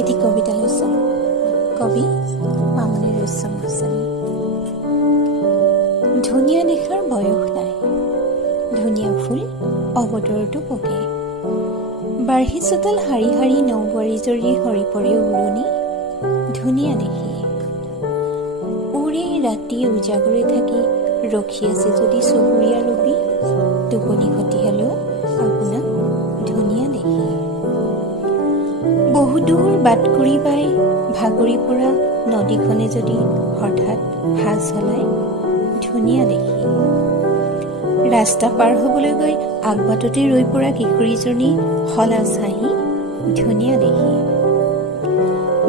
এটি কবিতা লৈছোঁ। কবি মামণি ৰয়ছম গোস্বামী। ধুনীয়া দেখাৰ বয়স নাই, ধুনীয়া ফুল অৱতৰতো পকে। বাঢ়ি চোতাল শাৰী শাৰী নৌবোৱাৰী জৰী সৰি পৰে উৰণি, ধুনীয়া দেখি। উৰে ৰাতি উজাগৰে থাকি ৰখি আছে যদি চুবুৰীয়া ৰবি, টোপনি খতি হ'লেও আপোনাক ধুনীয়া দেখি। বহুদূৰ বাট কৰি পাই ভাগৰি পৰা নদীখনে যদি হঠাৎ ভাঁজ হলায়, ধুনীয়া দেখি। ৰাস্তা পাৰ হ'বলৈ গৈ আগবাটতে ৰৈ পৰা কিশোৰীজনী হলা চাহি, ধুনীয়া দেখি।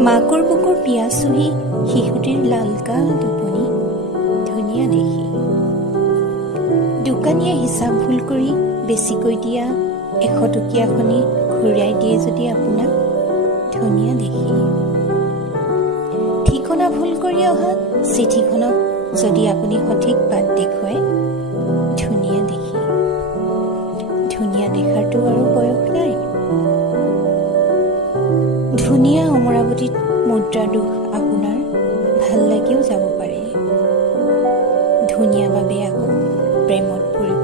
মাকৰ বুকুৰ পিয়াজ চুহি শিশুটিৰ লালকাল টোপনি, ধুনীয়া দেখি। দোকানীয়ে হিচাপ ভুল কৰি বেছিকৈ দিয়া 100 টকীয়াখনি ঘূৰাই দিয়ে যদি আপোনাক, ধুনীয়া দেখি। ঠিকনা ভুল কৰি অহা চিঠিখনক যদি আপুনি সঠিক বাট দেখুৱায়, ধুনীয়া দেখি। ধুনীয়া দেখাৰতো আৰু বয়স নাই। ধুনীয়া অমৰাৱতীত মুদ্ৰাৰ দুখ আপোনাৰ ভাল লাগিও যাব পাৰে। ধুনীয়া বাবে আকৌ প্ৰেমত পৰি